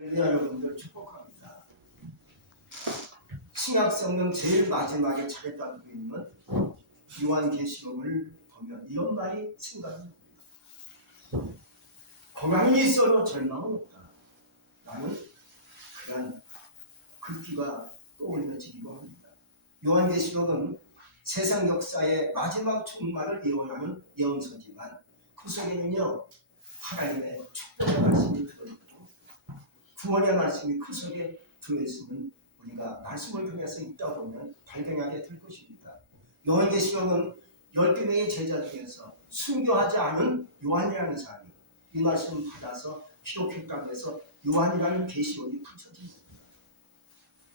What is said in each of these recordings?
여러분들 축복합니다. 신약성경 제일 마지막에 차례받고 있는 요한계시록을 보면 이런 말이 생각이 납니다. 고난이 있어도 절망은 없다. 나는 그런 글귀가 떠올려지기도 합니다. 요한계시록은 세상 역사의 마지막 종말을 예언하는 예언서지만 그 속에는요 하나님의 축복의 말씀이 들어있고 구원의 말씀이 그 속에 들어있으면 우리가 말씀을 통해서 읽다 보면 발견하게 될 것입니다. 요한계시록은 12명의 제자 중에서 순교하지 않은 요한이라는 사람이 이 말씀을 받아서 기록했다고 해서 요한이라는 계시록이 붙여진 겁니다.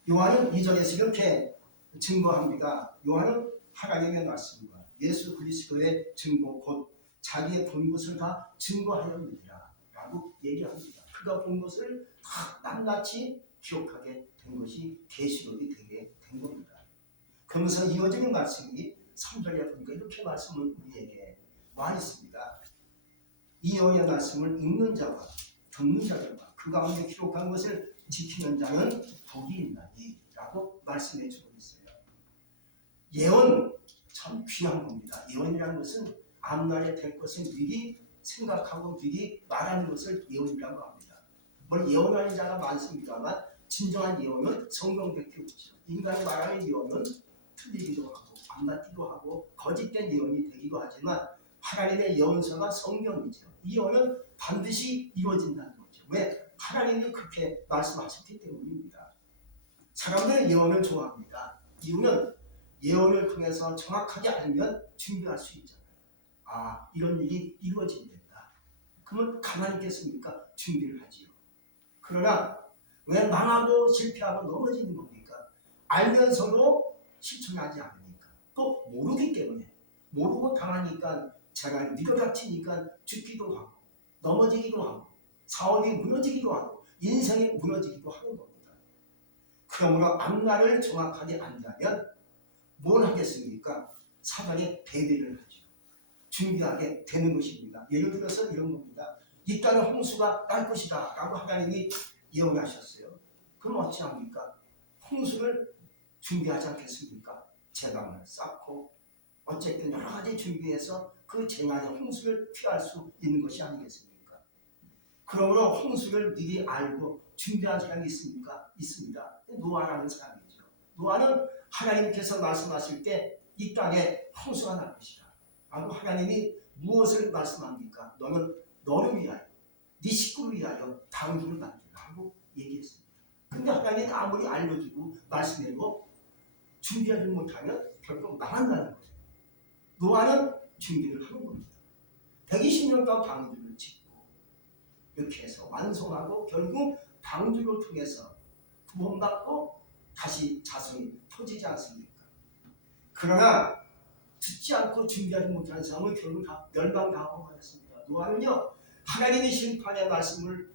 요한은 이전에서 이렇게 증거합니다. 요한은 하나님의 말씀과 예수 그리스도의 증거 곧 자기의 본 것을 다 증거하였느니라 라고 얘기합니다. 그가 본 것을 다 낱낱이 기록하게 된 것이 계시록이 되게 된 겁니다. 그러면서 이어지는 말씀이 3절에 보니까 이렇게 말씀을 우리에게 말했습니다. 이 예언의 말씀을 읽는 자와 듣는 자들과 그 가운데 기록한 것을 지키는 자는 복이 있나니 라고 말씀해 주고 있어요. 예언 참 귀한 겁니다. 예언이라는 것은 앞날에 될 것을 미리 생각하고 미리 말하는 것을 예언이라고 합니다. 물론 예언하는 자가 많습니다만 진정한 예언은 성경백기죠. 인간이 말하는 예언은 틀리기도 하고 안 맞기도 하고 거짓된 예언이 되기도 하지만 하나님의 예언서가 성경이죠. 이 예언은 반드시 이루어진다는 거죠. 왜? 하나님이 그렇게 말씀하셨기 때문입니다. 사람들은 예언을 좋아합니다. 이유는 예언을 통해서 정확하게 알면 준비할 수 있잖아요. 아, 이런 일이 이루어진다. 그러면 가만히 있겠습니까? 준비를 하지요. 그러나 왜 망하고 실패하고 넘어지는 겁니까? 알면서도 실천하지 않으니까. 또 모르기 때문에. 모르고 당하니까 재난이 밀어닥치니까 죽기도 하고 넘어지기도 하고 사업이 무너지기도 하고 인생이 무너지기도 하는 겁니다. 그러므로 앞날을 정확하게 안다면 뭘 하겠습니까? 사단이 대비를 하죠. 준비하게 되는 것입니다. 예를 들어서 이런 겁니다. 이 땅은 홍수가 날 것이다 라고 하나님이 예언하셨어요. 그럼 어찌합니까? 홍수를 준비하지 않겠습니까? 제방을 쌓고 어쨌든 여러 가지 준비해서 그 재난의 홍수를 피할 수 있는 것이 아니겠습니까? 그러므로 홍수를 미리 알고 준비한 사람이 있습니까? 있습니다. 노아라는 사람이죠. 노아는 하나님께서 말씀하실 때 이 땅에 홍수가 날 것이다 라고 하나님이 무엇을 말씀합니까? 너는 너를 위하여 네 식구를 위하여 방주를 만들라고 얘기했습니다. 근데 하나님이 아무리 알려주고 말씀해도 준비하지 못하면 결국 망한다는 거예요. 노아는 준비를 하는 겁니다. 120년 동안 방주를 짓고 이렇게 해서 완성하고 결국 방주를 통해서 구원받고 다시 자손이 터지지 않습니까? 그러나 듣지 않고 준비하지 못하는 사람은 결국 다 멸망당하고 말았습니다. 노아는요 하나님의 심판의 말씀을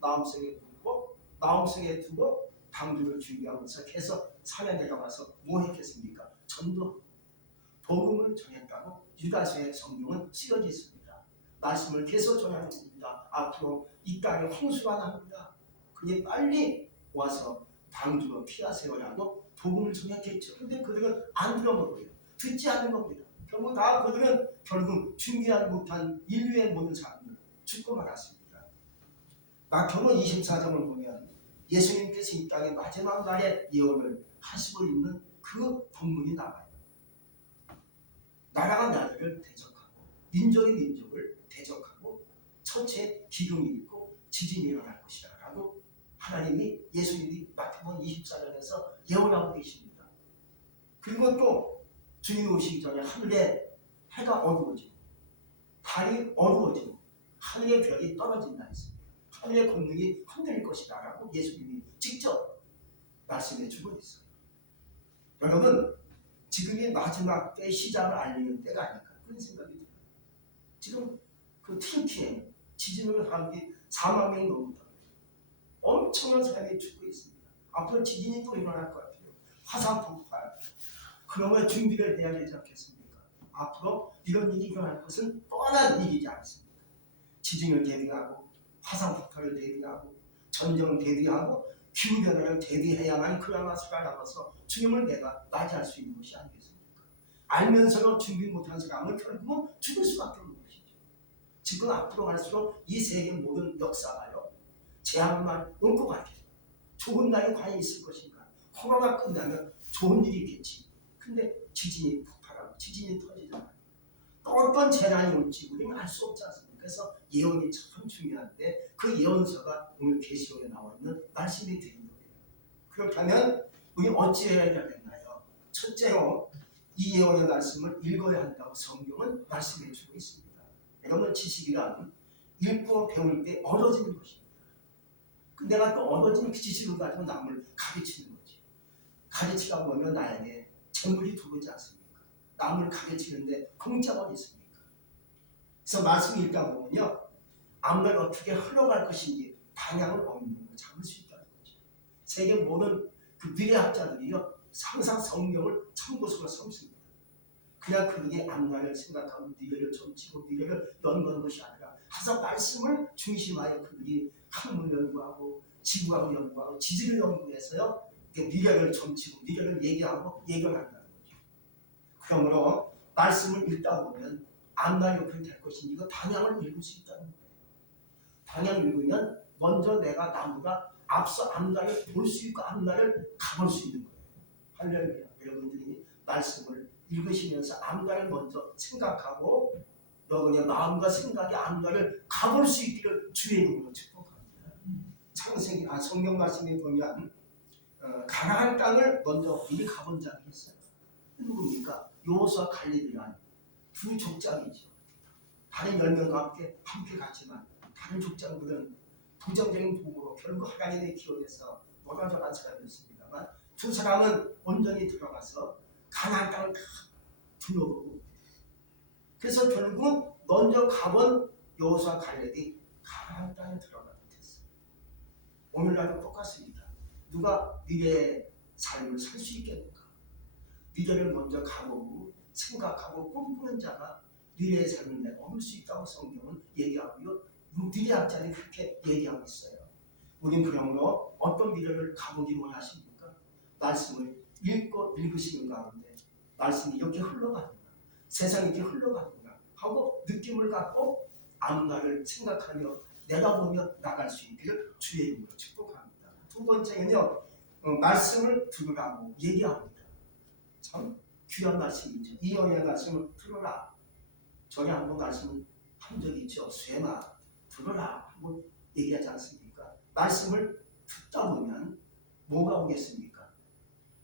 마음속에 두고 방주를 준비하면서 계속 산에 내려가서 뭐 했겠습니까? 전도 복음을 전했다고 유다서의 성경은 쓰여져 있습니다. 말씀을 계속 전하는 겁니다. 앞으로 이 땅에 홍수가 납니다. 그니 빨리 와서 방주로 피하세요라고 복음을 전했겠죠. 그런데 그들은 안 들어먹어요. 듣지 않는 겁니다. 결국 다 그들은 결국 준비하지 못한 인류의 모든 사람들 죽고 말았습니다. 마태복음 24장을 보면 예수님께서 이 땅의 마지막 날에 예언을 하시고 있는 그 본문이 나와요. 나라가 나라를 대적하고 민족이 민족을 대적하고 첫째 기근이 있고 지진이 일어날 것이다 라고 하나님이 예수님이 마태복음 24장에서 예언하고 계십니다. 그리고 또 주님 오시기 전에 하늘에 해가 어두워지고 달이 어두워지고 하늘의 별이 떨어진다 했습니다. 하늘의 권능이 흔들릴 것이다 라고 예수님이 직접 말씀해 주고 있어요. 여러분 지금이 마지막 때의 시작을 알리는 때가 아닐까 그런 생각이 들어요. 지금 그 튀르키예 지진으로 사람들이 4만 명이 넘는다. 엄청난 사람이 죽고 있습니다. 앞으로 지진이 또 일어날 것 같아요. 화산 폭발. 그러면 준비를 해야 되지 않겠습니까? 앞으로 이런 일이 일어날 것은 뻔한 일이지 않습니까? 지진을 대비하고 화산 폭발을 대비하고 전쟁 대비하고 기후변화를 대비해야만 그나마 살아남아서 주님을 내가 맞이할 수 있는 것이 아니겠습니까? 알면서도 준비 못한 사람은 결국은 죽을 수밖에 없는 것이죠. 지금 앞으로 갈수록 이 세계 모든 역사가요, 재앙만 올 것 같아요. 좋은 날이 과연 있을 것인가? 코로나 끝나면 좋은 일이 있겠지. 근데 지진이 폭발하고 지진이 터지잖아요. 또 어떤 재난이 올지 우리는 알 수 없지 않습니까? 그래서 예언이 참 중요한데 그 예언서가 오늘 계시록에 나와 있는 말씀이 되는 거예요. 그렇다면 우리 어찌해야 되겠나요? 첫째로 이 예언의 말씀을 읽어야 한다고 성경은 말씀해 주고 있습니다. 여러분, 지식이란 읽고 배울 때 얻어지는 것입니다. 내가 또 얻어진 그 지식을 가지고 남을 가르치는 거지. 가르치다 보면 나에게 재물이 들어오지 않습니까? 남을 가르치는데 공짜가 있습니까? 그래서 말씀 읽다 보면요, 앞날 어떻게 흘러갈 것인지 방향을 없는 걸 잡을 수 있다는 거죠. 세계 모든 그 미래학자들이요, 항상 성경을 참고서로 삼습니다. 그냥 그게 앞날을 생각하고 미래를 점치고 미래를 연구하는 것이 아니라 항상 말씀을 중심하여 그들이 학문을 연구하고 지구학을 연구하고 지질을 연구해서요, 미래를 점치고 미래를 얘기하고 예견한다는 거죠. 그러므로 말씀을 읽다 보면 앞날이 어떻게 될 것인지 이거 방향을 읽을 수 있다는 거예요. 방향을 읽으면 먼저 내가 나무가 앞서 앞날을 볼 수 있고 앞날을 가볼 수 있는 거예요. 할렐루야. 여러분들이 말씀을 읽으시면서 앞날을 먼저 생각하고 여러분의 마음과 생각이 앞날을 가볼 수 있기를 주의 이름으로 축복합니다. 성경 말씀에 보면 가나안 땅을 먼저 미리 가본 적이 있어요. 누굽니까? 여호수아 갈렙이란 두 족장이죠. 다른 10명과 함께 갔지만 다른 족장들은 부정적인 도구로 결국 하나님의 기원에서 멀어져간 사람이었습니다만 두 사람은 온전히 들어가서 가나안 땅을 다 둘러보고, 그래서 결국은 먼저 가본 여호수아 갈렙이 가나안 땅에 들어가게 됐어요. 오늘날도 똑같습니다. 누가 미래의 삶을 살 수 있겠는가? 미래를 먼저 가보고 생각하고 꿈꾸는 자가 미래의 삶을 내가 얻을 수 있다고 성경은 얘기하고요. 미래학자들이 그렇게 얘기하고 있어요. 우린 그러므로 어떤 미래를 가보기 원하십니까? 말씀을 읽고 읽으시는 가운데 말씀이 이렇게 흘러가는가, 세상이 이렇게 흘러가는가 하고 느낌을 갖고 앞날을 생각하며 내다보며 나갈 수 있기를 주의 이름으로 축복합니다. 두 번째는요, 말씀을 들으라고 얘기합니다. 참 귀한 말씀이죠. 이 언의 말씀을 들어라. 전에 한번 말씀을 한 적이 있죠. 쇠마 들어라 하고 얘기하지 않습니까? 말씀을 듣다 보면 뭐가 오겠습니까?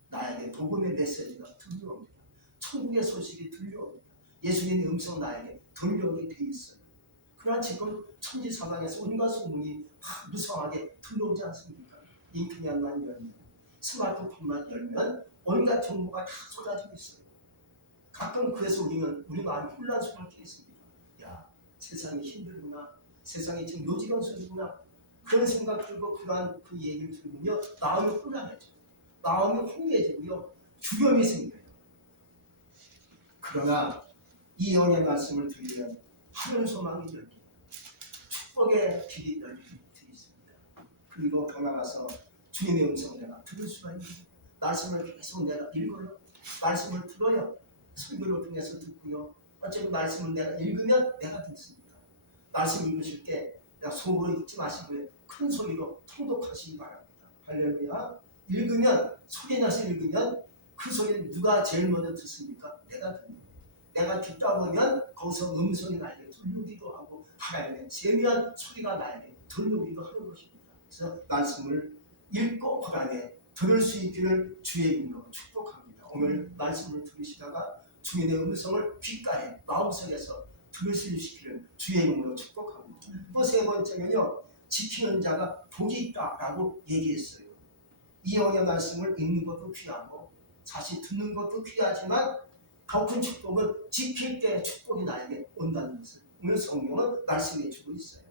나에게 복음의 메시지가 들려옵니다. 천국의 소식이 들려옵니다. 예수님의 음성 나에게 들려오게 돼 있어요. 그러나 지금 천지사방에서 온갖 소문이 다 무성하게 들려오지 않습니까? 인터넷만 열면, 스마트폰만 열면 온갖 정보가 다 쏟아지고 있어요. 가끔 그래서 우리 마음이 혼란스럽게 있습니다. 야, 세상이 힘들구나. 세상이 지금 요지경선이구나. 그런 생각 들고 그러한 그 얘기를 들으면요, 마음이 혼란해져요. 마음이 혼미해지고요, 두려움이 생겨요. 그러나 이 연의 말씀을 들으면 하늘 소망이 열립니다. 축복의 길이 열리게 있습니다. 그리고 더 나아가서 주님의 음성을 내가 들을 수가 있는 거예요. 말씀을 계속 내가 읽어요. 말씀을 들어요. 설교를 통해서 듣고요. 어차피 말씀을 내가 읽으면 내가 듣습니다. 말씀 읽으실 때 내가 속으로 읽지 마시고요, 큰 소리로 통독하시기 바랍니다. 할렐루야. 읽으면, 소리나서 읽으면 그 소리는 누가 제일 먼저 듣습니까? 내가 듣는 거예요. 내가 듣다 보면 거기서 음성이 나에게 들리기도 하고 하나님의 세미한 소리가 나에게 들리기도 하는 것입니다. 그래서 말씀을 읽고 그 안에 들을 수 있기를 주의 이름으로 축복합니다. 오늘 말씀을 들으시다가 주님의 음성을 귓가에 마음속에서 들을 수 있기를 주의 이름으로 축복합니다. 또 세 번째는요, 지키는 자가 복이 있다라고 얘기했어요. 이 언의 말씀을 읽는 것도 귀하고 사실 듣는 것도 귀하지만 더 큰 축복은 지킬 때 축복이 나에게 온다는 것을 오늘 성경은 말씀해 주고 있어요.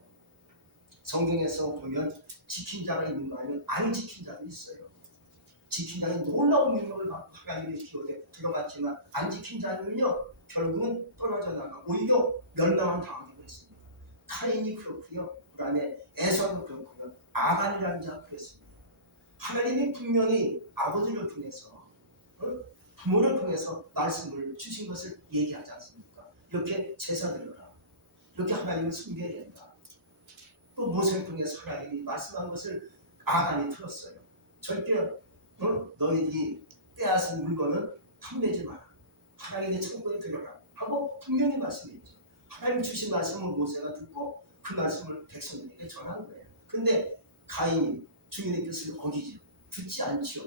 성경에서 보면 지킨 자가 있는 거 아니면 안 지킨 자가 있어요. 지킨 자는 놀라운 능력을 받고 하나님의 기업에 들어갔지만 안 지킨 자는요, 결국은 떨어져 나가 오히려 멸망을 당하게 됐습니다. 카인이 그렇고요, 그 다음에 에서도 그렇고요, 아간이라는 자가 그랬습니다. 하나님이 분명히 아버지를 통해서 부모를 통해서 말씀을 주신 것을 얘기하지 않습니까? 이렇게 제사 드려라. 이렇게 하나님을 섬겨야 된다. 또 모세를 통해서 하나님이 말씀한 것을 아간이 들었어요. 절대 너희들이 빼앗은 물건은 탐내지 마라. 하나님의 천국에 들어라 하고 분명히 말씀했죠. 하나님 주신 말씀을 모세가 듣고 그 말씀을 백성들에게 전한 거예요. 그런데 가인이 주님의 뜻을 어기죠. 듣지 않지요.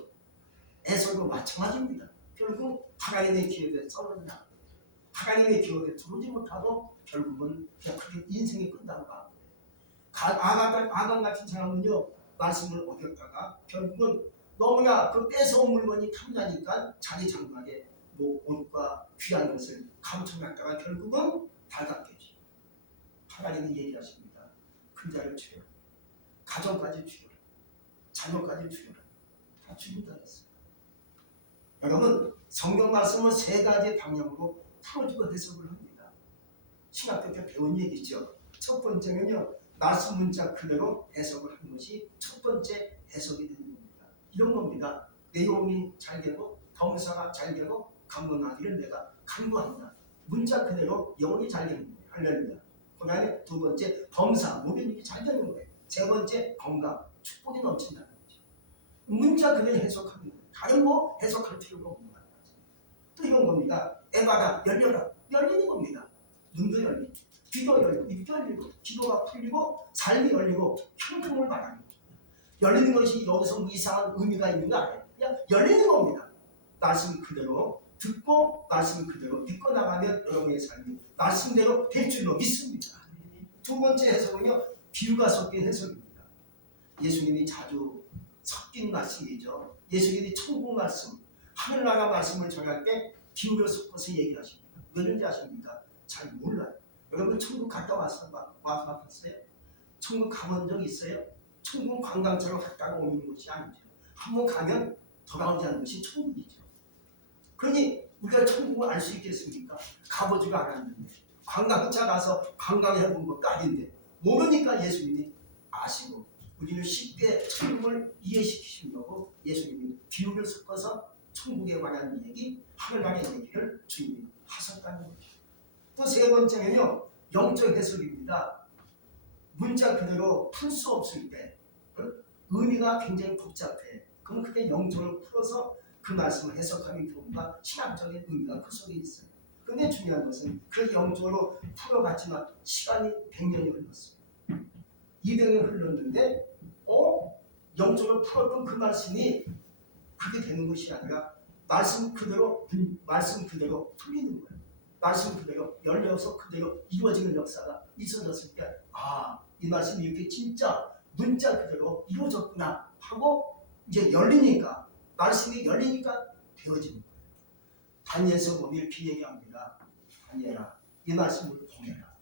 에서도 마찬가지입니다. 결국 하나님의 기업에 썰었나 하나님의 기업에 들어오지 못하고 결국은 그냥 그렇게 인생이 끝난 거예요. 아간 같은 사람은요 말씀을 어겼다가 결국은 너무나 그 뺏어온 물건이 탐나니까 자기 장막에 뭐 옷과 귀한 것을 감춰놨다가 결국은 발각되죠. 하나님이 얘기하십니다. 그 자를 죽여라. 가정까지 죽여라. 자녀까지 죽여라. 다 죽인다 했어요. 여러분 성경 말씀을 세 가지 방향으로 풀어주고 해석을 합니다. 신학교 때 배운 얘기죠. 첫 번째는요. 말씀 문자 그대로 해석을 한 것이 첫 번째 해석이 되는 겁니다. 이런 겁니다. 내용이 잘 되고 범사가 잘 되고 강건하기를 내가 간구한다. 문자 그대로 영혼이 잘 되는 거예요. 할렐루야. 그 다음에 두 번째 범사 모든 일이 잘 되는 거예요. 세 번째 건강 축복이 넘친다는 거죠. 문자 그대로 해석하는 거예요. 다른 거 해석할 필요가 없는 거예요. 또 이런 겁니다. 에바가 열려라. 열리는 겁니다. 눈도 열리고 귀도 열리고 입도 열리고 기도가 풀리고 삶이 열리고 형통을 말하는 거죠. 열리는 것이 여기서 뭐 이상한 의미가 있는 거 아니에요. 그냥 열리는 겁니다. 말씀 그대로 듣고 말씀 그대로 믿고 나가면 여러분의 삶이 말씀대로 될 줄로 믿습니다. 두 번째 해석은요. 비유가 섞인 해석입니다. 예수님이 자주 섞인 말씀이죠. 예수님이 천국 말씀, 하늘나라 말씀을 전할 때 비유를 섞어서 얘기하십니다. 왜 그런지 아십니까? 잘 몰라요. 여러분 천국 갔다 와서 봤어요? 천국 가본 적 있어요? 천국 관광처럼 갔다가 오는 곳이 아니죠. 한번 가면 돌아오지 않는 것이 천국이죠. 그러니 우리가 천국을 알 수 있겠습니까? 가보지가 않았는데 관광차 가서 관광해 본 것도 아닌데 모르니까 예수님이 아시고 우리를 쉽게 천국을 이해시키시려고 예수님이 비유를 섞어서 천국에 관한 얘기, 하늘나라의 얘기를 주님이 하셨다는 거죠. 또 세 번째는요. 영적 해석입니다. 문자 그대로 풀 수 없을 때 의미가 굉장히 복잡해. 그럼 그게 영적으로 풀어서 그 말씀을 해석하는 경우가 신학적인 의미가 그 속에 있어요. 그런데 중요한 것은 그 영적으로 풀어봤지만 시간이 100년이 흘렀어요. 200년 흘렀는데 영적으로 풀었던 그 말씀이 그게 되는 것이 아니라 말씀 그대로 풀리는 거예요. 말씀 그대로 열려서 그대로 이루어지는 역사가 있어졌을 때 이 말씀이 이렇게 진짜 문자 그대로 이루어졌구나 하고 이제 열리니까 말씀이 열리니까 되어지는 거예요. 다니엘서 보면 이렇게 얘기합니다. 다니엘아 이 말씀을 봉해라.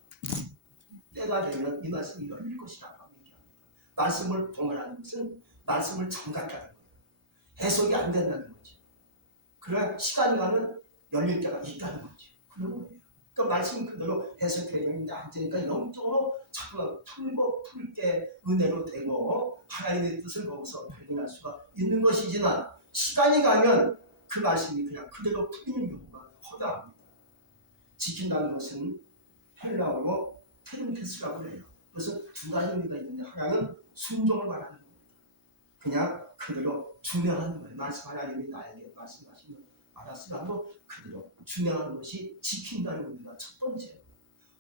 때가 되면 이 말씀이 열릴 것이다 라고 얘기합니다. 말씀을 봉해라는 것은 말씀을 잠갔다는 거예요. 해석이 안 된다는 거죠. 그러나 시간이 가면 열릴 때가 있다는 거죠. 그런 거예요. 그러니까 말씀 그대로 해석되면 이제 안 되니까 영적으로 자꾸 풀고 풀게 은혜로 되고 하나님의 뜻을 거기서 발견할 수가 있는 것이지만 시간이 가면 그 말씀이 그냥 그대로 풀리는 경우가 허다합니다. 지킨다는 것은 헬라어로 테르테스라고 해요. 그래서 두 가지 의미가 있는데 하나는 순종을 말하는 겁니다. 그냥 그대로 준행하는 거예요. 말씀 하나님이 나에게 말씀하시면 알았으라도 그대로 준행하는 것이 지킨다는 의미가 첫 번째예요.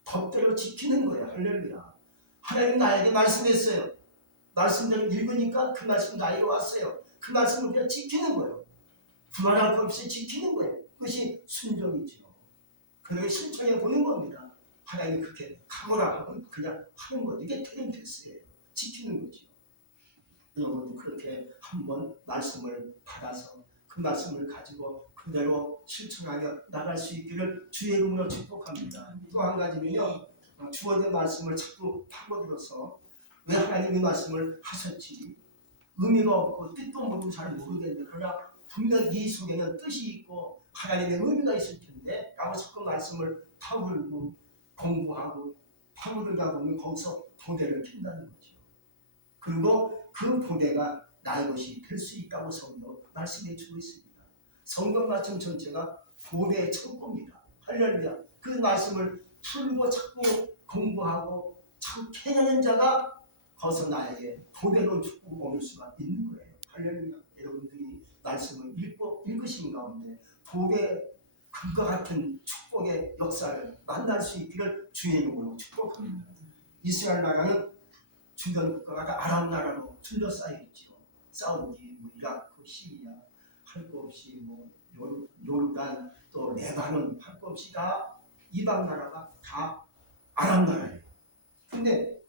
법대로 지키는 거예요. 할렐루야. 하나님 나에게 말씀했어요. 말씀대로 읽으니까 그 말씀 나에게 왔어요. 그 말씀을 그냥 지키는 거예요. 불안할 것 없이 지키는 거예요. 그것이 순종이죠. 그렇게 실천해 보는 겁니다. 하나님이 그렇게 하거라 하면 그냥 하는 거죠. 이게 테르테스예요. 지키는 거죠. 여러분도 그렇게 한번 말씀을 받아서 그 말씀을 가지고 그대로 실천하며 나갈 수 있기를 주의 이름으로 축복합니다. 또 한 가지는요. 주어진 말씀을 자꾸 파고들어서 왜 하나님이 말씀을 하셨지 의미가 없고 뜻도 모르고 잘 모르겠는데 그러나 분명 이 속에는 뜻이 있고 하나님의 의미가 있을 텐데 라고 자꾸 말씀을 파고들고 공부하고 파고들다 보면 거기서 도대를 킨다는 거죠. 그리고 그 보배가 나의 것이 될 수 있다고 성경 말씀해 주고 있습니다. 성경 말씀 전체가 보배의 창고입니다. 할렐루야. 그 말씀을 풀고 찾고 공부하고 참 캐내는 자가 거기서 나에게 보배로 축복 얻을 수가 있는 거예요. 할렐루야. 여러분들이 말씀을 읽으신 가운데 보배 그와 같은 축복의 역사를 만날 수 있기를 주의 이름으로 축복합니다. 이스라엘 나라는 주변 국가가 아람 나라로 둘러싸여 있죠. 사우디, 이라크, 시리아 할 거 없이 요르단 또 레바논 할 거 없이 다 이방 나라가 다 아람 나라예요. 근데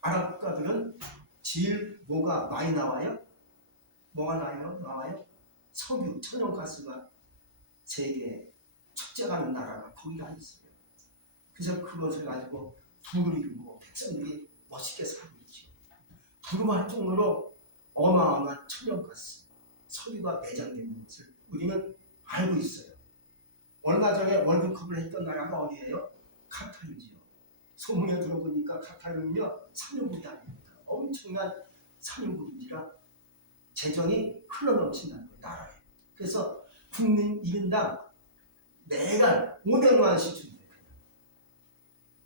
아랍 국가들은 제일 뭐가 많이 나와요? 뭐가 나와요? 석유, 천연가스가 세계 축제가는 나라가 거기가 있어요. 그래서 그것을 가지고 부를 이루고 백성들이 멋있게 살고 있죠. 부름할 정도로 어마어마한 천연가스, 석유가 매장되는 것을 우리는 알고 있어요. 얼마 전에 월드컵을 했던 나라가 어디예요? 카타르지요. 소문에 들어보니까 카타르는요 산유국이 아닙니다. 엄청난 산유국인지라 재정이 흘러넘친다는 거예요. 나라에. 그래서 국민 1인당 매달 500만 원씩 준대요.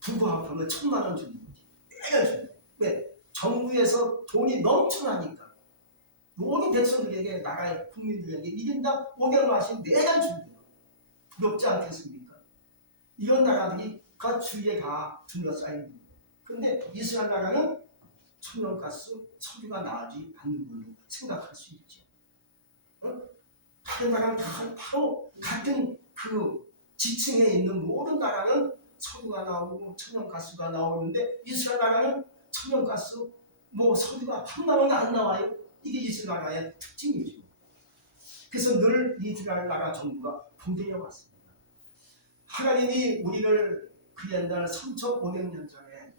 부부 합하면 1000만 원 주는 거지. 매달 준대요. 왜? 정부에서 돈이 넘쳐나니까 모든 백성들에게 나라의 국민들에게 1인당 500만 원씩 매달 준대요. 부럽지 않겠습니까? 이런 나라들이 그 주위에 다 둘러싸여 있는 거예요. 그런데 이스라엘 나라는 천연가스, 석유가 나오지 않는 걸로 생각할 수 있죠. 다른 나라는 다 바로 같은 그 지층에 있는 모든 나라는 석유가 나오고 천연가스가 나오는데 이스라엘 나라는 천연가스, 석유가 한 나라는 안 나와요. 이게 이스라엘 나라의 특징이죠. 그래서 늘 이스라엘 나라 정부가 봉대해 왔습니다. 하나님이 우리를 그 옛날 3,500년 전에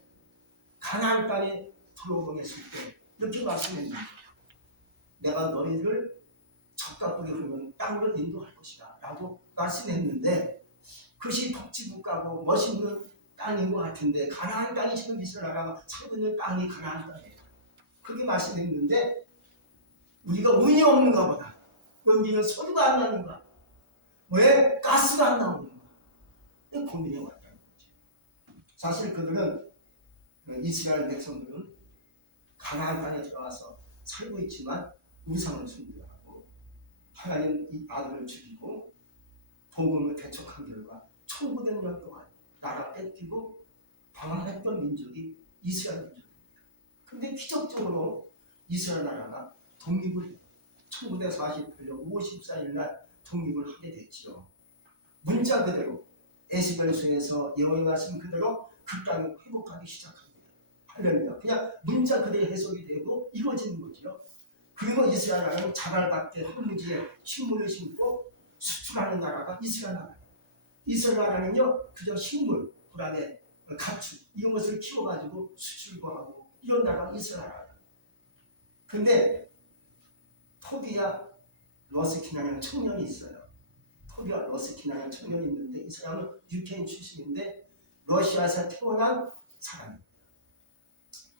가나안 땅에 들어오겠을 때 이렇게 말씀했습니다. 내가 너희를 젖과 꿀이 흐르는 땅으로 인도할 것이다 라고 말씀했는데 그것이 복지국가고 멋있는 땅인 것 같은데 가나안 땅이 지금 이스라엘 나라가 살고 있는 땅이 가나안 땅이에요. 그렇게 말씀했는데 우리가 운이 없는가 보다. 여기는 소리가 안 나는가? 왜 가스가 안 나오는가? 고민해 왔다는 거죠. 사실 그들은 이스라엘 백성들은 가나안 땅에 들어와서 살고 있지만 우상을 숭배하고 하나님 이 아들을 죽이고 복음을 대척한 결과 1900년 동안 나라 뺏기고 방황했던 민족이 이스라엘 민족입니다. 그런데 기적적으로 이스라엘 나라가 독립을 1948년 54일 날 독립을 하게 됐지요. 문자 그대로 에스겔서에서 여호와의 말씀 그대로 그 땅을 회복하기 시작합니다. 할렐루야. 그냥 문자 그대로 해석이 되고 이루어지는 거죠. 그리고 이스라엘 나라는 자갈밭에 흙무지에 식물을 심고 수출하는 나라가 이스라엘 나라예요. 이스라엘 나라는요 그저 식물, 그다음에 가축 이런 것을 키워가지고 수출도 하고 이런 나라가 이스라엘 나라예요. 근데 토비아 러스킨이라는 청년이 있어요. 토비아 러스킨이라는 청년이 있는데 이 사람은 유태인 출신인데 러시아에서 태어난 사람입니다.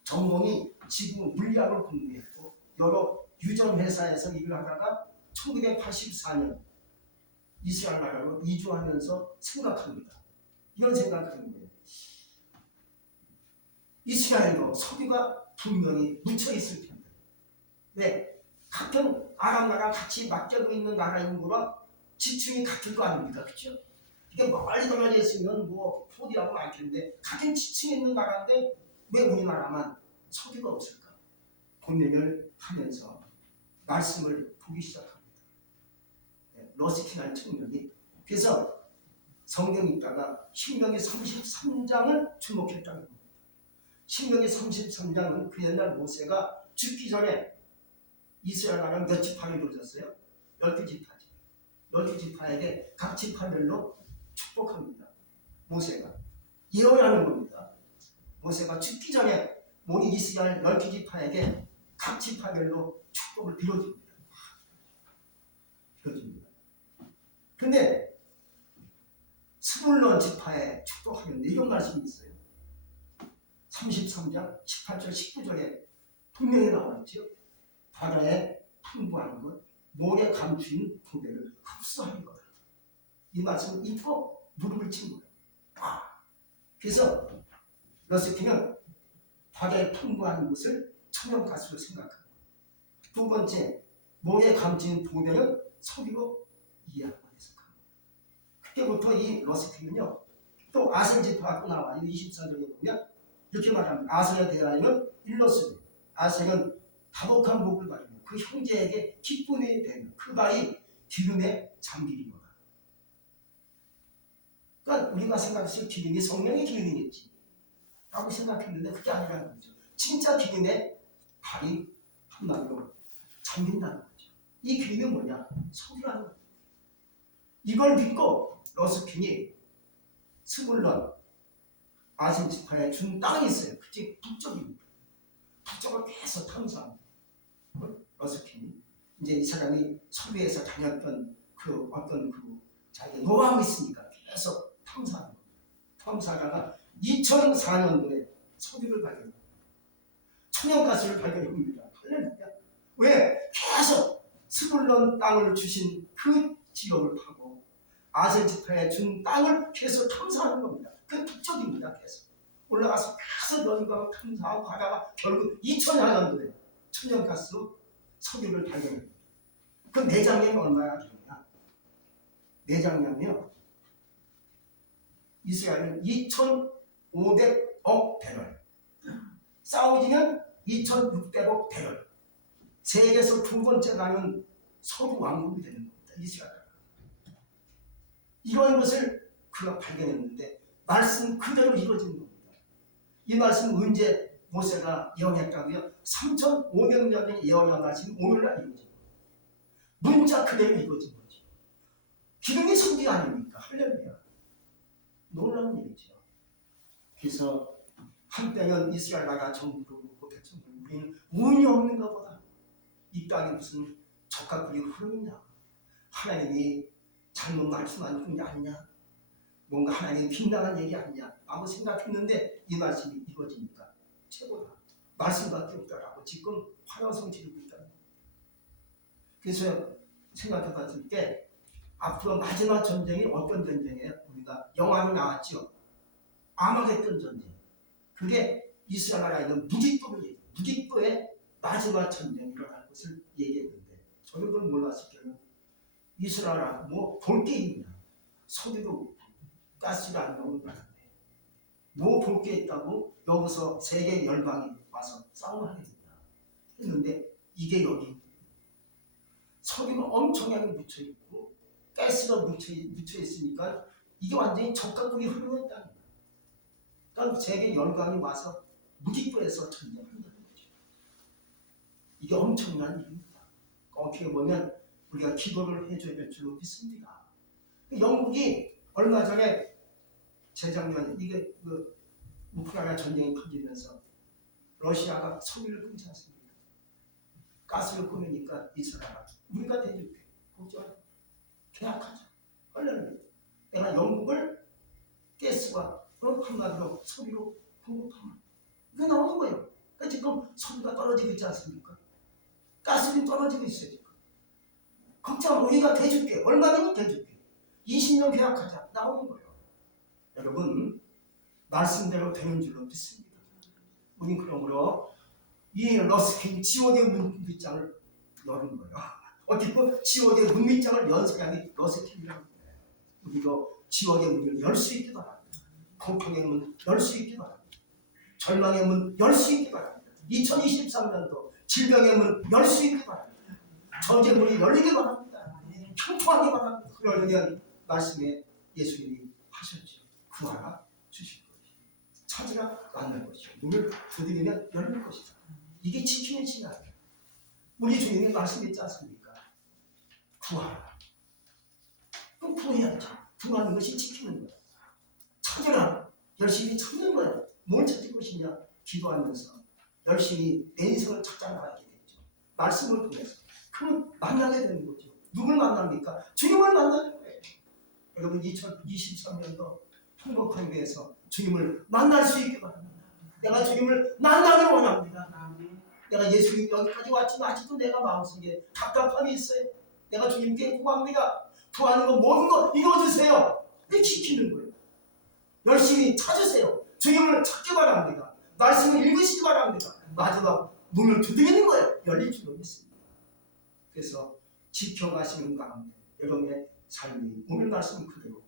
전공이 지금 물리학을 공부했고 여러 유전 회사에서 일을 하다가 1984년 이스라엘 나라로 이주하면서 생각합니다. 이런 생각하는 거예요. 이스라엘도 석유가 분명히 묻혀 있을 텐데 왜? 같은 아랍 나라 같이 맡겨져 있는 나라인 거라 지층이 같은 거 아닙니까? 그렇죠? 이게 멀리 떨어져 있으면 포디하고 말 텐데 같은 지층에 있는 나라인데 왜 우리나라만 석유가 없을까? 고민을 하면서 말씀을 보기 시작합니다. 러시키라는 청년이 그래서 성경 읽다가 신명기 33장을 주목했다는 겁니다. 신명기 33장은 그 옛날 모세가 죽기 전에 이스라엘 나라는 몇 지파를 이루어졌어요? 12지파죠. 12지파에게 각 지파별로 축복합니다. 모세가 예언하는 겁니다. 모세가 죽기 전에 모든 이스라엘 12지파에게 각 지파별로 축복을 빌어줍니다. 근데 스물론 지파에 축복하는데 이런 말씀이 있어요. 33장 18절 19절에 분명히 나와요. 바다에 풍부한 것, 모래 감추인 보배를 흡수하는 거다. 이 말씀을 읽고 무릎을 친 거예요. 그래서 러스키는 바다에 풍부한 것을 천연가스로 생각합니다. 두 번째, 모래 감추인 보배는 석유로 이해하고 해석합니다. 그때부터 이 러스키는요, 또 아센지파가 또 나와요. 24절에 보면 이렇게 말합니다. 아세에 대하여는 일러스되 아세는 다복한 복을 받으며 그 형제에게 기쁨이 되며 그 발이 기름에 잠기리로다. 그러니까 우리가 생각했을 기름이 성령의 기름이겠지 라고 생각했는데 그게 아니라는 거죠. 진짜 기름에 발이 한마디로 잠긴다는 거죠. 이 기름이 뭐냐? 석유라는 거죠. 이걸 믿고 러스킨이 스불론 아센지파에 준 땅이 있어요. 그게 북쪽입니다. 북쪽을 계속 탐사합니다. 러스킨이 이제 이 사람이 소비에서 다녔던 그 어떤 그 자기 노하우 있으니까 계속 탐사하는 겁니다. 탐사하다가 2004년도에 석유를 발견합니다. 천연가스를 발견합니다. 왜? 계속 스불론 땅을 주신 그 지역을 파고 아센지파에 준 땅을 계속 탐사하는 겁니다. 그 북쪽입니다. 계속 올라가서 계속 연구하고 탐사하고 가다가 결국 2004년도에 천연가스 석유를 발견합니다. 그 내장량이 얼마나 되느냐? 내장량이요. 이스라엘은 2,500억 배럴, 사우디는 2,600억 배럴. 세계에서 두 번째 나는 석유 왕국이 되는 겁니다. 이스라엘. 이런 것을 그가 발견했는데 말씀 그대로 이루어진 겁니다. 이 말씀 언제 모세가 예언했다고요? 3,500년 전에 예언한 말씀이 오늘날 이루어진 겁니다. 문자 그대로 이루어진 거죠. 기름이 석유 아닙니까? 할렐루야. 놀라운 일이죠. 그래서 한때는 이스라엘 나라 정부도 그렇고 백성들 우리는 운이 없는가 보다. 이 땅에 무슨 적합물이 흐르느냐. 하나님이 잘못 말씀한 게 아니냐. 뭔가 하나님이 빈당한 얘기 아니냐. 라고 생각했는데 이 말씀이 이루어지니까 최고다. 말씀밖에 없다라고 지금 환호성 지르고 있다는 겁니다. 그래서 생각해 봤을 때 앞으로 마지막 전쟁이 어떤 전쟁이에요? 우리가 영화로 나왔죠. 아마겟돈 전쟁. 그게 이스라엘 나라에 있는 무기토를 얘기해요. 무기토의 마지막 전쟁이 일어날 것을 얘기했는데 저는 그걸 몰랐을 때는 이스라엘 나라 뭐 볼 게 있냐. 석유도 가스가 안 나오는 거라는데 뭐 볼 게 있다고 여기서 세계 열방이 와서 싸움을 하겠냐 했는데 이게 여기 석유가 엄청나게 묻혀있고 가스가 묻혀있으니까 이게 완전히 적합국이 흐르는 땅이에요. 그러니까 세계 열강이 와서 무기토에서 전쟁한다는 거죠. 이게 엄청난 일입니다. 어떻게 보면 우리가 기도를 해줘야 될 줄로 믿습니다. 영국이 얼마 전에 재작년 이게 그 우크라이나 전쟁이 터지면서 러시아가 석유를 끊지 않습니까? 가스를 끊으니까 이스라엘 우리가 대줄게. 걱정하지. 계약하자. 얼른 내가 영국을 가스와 한마디로 석유로 공급하면 이게 나오는 거예요. 그러니까 지금 석유가 떨어지고 있지 않습니까? 가스는 떨어지고 있어요. 지금. 걱정 우리가 대줄게. 얼마든지 대줄게. 20년 계약하자. 나오는 거예요. 여러분 말씀대로 되는 줄로 믿습니다. 우린 그러므로 이 러스킨 지옥의 문빗장을 여는 거예요. 어떻게 보면 지옥의 문빗장을 연 사람이 러스킨이라고 해요. 우리도 지옥의 문을 열 수 있기 바랍니다. 고통의 문 열 수 있기 바랍니다. 절망의 문 열 수 있기 바랍니다. 2023년도 질병의 문 열 수 있기 바랍니다. 전쟁 문이 열리기 바랍니다. 평통하기 바랍니다. 그러기 위한 말씀에 예수님이 하셨죠. 구하라 주실 것이요. 찾으라 만날 것이요. 문을 두드리면 열릴 것이다. 이게 지키는 신앙이에요. 우리 주님이 말씀했지 않습니까? 구하라. 그럼 구해야죠. 구하는 것이 지키는 거예요. 찾으라. 열심히 찾는 거예요. 뭘 찾을 것이냐? 기도하면서 열심히 내 인생을 찾아나가게 되죠. 말씀을 통해서. 그럼 만나게 되는 거죠. 누굴 만납니까? 주님을 만나는 거예요. 여러분 2023년도 행복한 교회에서 주님을 만날 수 있게 바랍니다. 내가 주님을 만나길 원합니다. 내가 예수님 여기까지 왔지만 아직도 내가 마음속에 답답함이 있어요. 내가 주님께 구합니다. 구하는 거 모든 거 이루어주세요. 이렇게 시키는 거예요. 열심히 찾으세요. 주님을 찾기 바랍니다. 말씀을 읽으시기 바랍니다. 마지막 문을 두드리는 거예요. 열릴 줄로 믿습니다. 그래서 지켜가시는 가운데 여러분의 삶이 오늘 말씀 그대로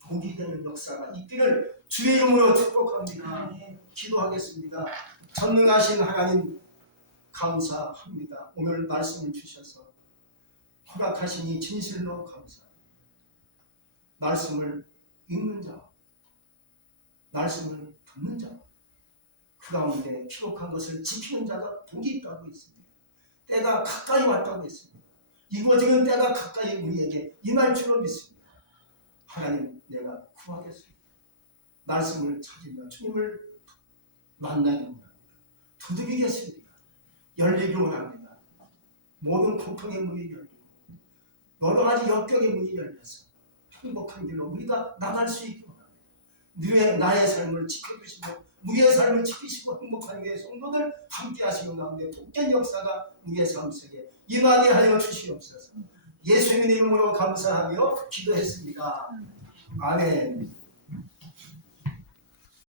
복이 되는 역사가 있기를 주의 이름으로 축복합니다. 기도하겠습니다. 전능하신 하나님 감사합니다. 오늘 말씀을 주셔서 허락하시니 진실로 감사합니다. 말씀을 읽는 자, 말씀을 듣는 자, 그 가운데 기록한 것을 지키는 자가 복이 있다고 했습니다. 때가 가까이 왔다고 했습니다. 이루어지는 때가 가까이 우리에게 임할 줄로 믿습니다. 하나님, 내가 구하겠습니다. 말씀을 찾으며 주님을 만나기 원합니다. 두드리겠습니다. 열리기 원합니다. 모든 고통의 문이 열리고 여러 가지 역경의 문이 열려서 행복한 길로 우리가 나갈 수 있기 원합니다. 나의 삶을 지켜주시고 우리의 삶을 지키시고 행복한 교회 성도들 함께 하시는 가운데 복된 역사가 우리의 삶 속에 임하게 하여 주시옵소서. 예수님의 이름으로 감사하며 기도했습니다. 아멘.